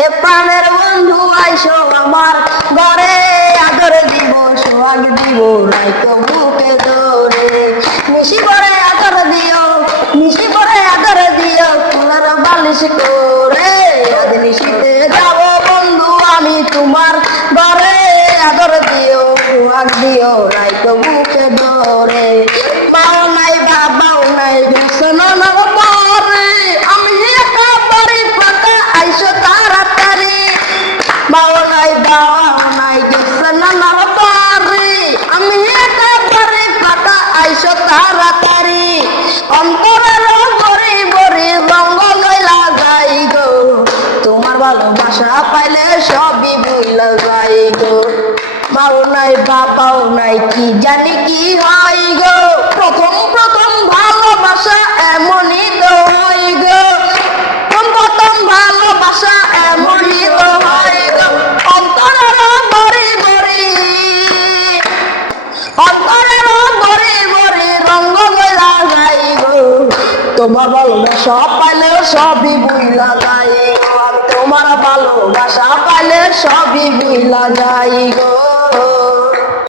এ প্রাণের বন্ধু আইসো আমার ঘরে, আদর দিব সোহাগ দিব রাইতো বুকে ধরে, মিশি করে আদর দিও, মিশি করে আদর দিও ফুলের বালিশ করে, আজ নিশিতে যাব বন্ধু আমি তোমার ঘরে, আদর দিও সোহাগ দিও রাইতো বুকে ধরে, পাও নাই বাবাও নাই শোনো না পরে, আমি একা বাড়ি ফাঁকা আইসো তাড়াতাড়ি, বাও নাই দাও নাই গেছে নানার বাড়ি, আমি একা বাড়ি ফাঁকা আইসো তাড়াতাড়ি, অন্তরের বরি বরি রঙ্গ লইলা যাই গো, তোমার ভালোবাসা পাইলে সবই ভুইলা যাই গো, বাও নাই বাবাও নাই কি জানি কি হয় গো, প্রথম প্রথম ভালোবাসা এমনই তো হয় গো, প্রথম ভালোবাসা এমনই তো হয় গো, অন্তরের বরি বরি, অন্তরের বরি বরি রঙ্গ লইলা যাই গো, তোমার ভালোবাসা পাইলে সবই ভুইলা যাই গো, তোমার ভালোবাসা পাইলে সবই ভুইলা যাই গো।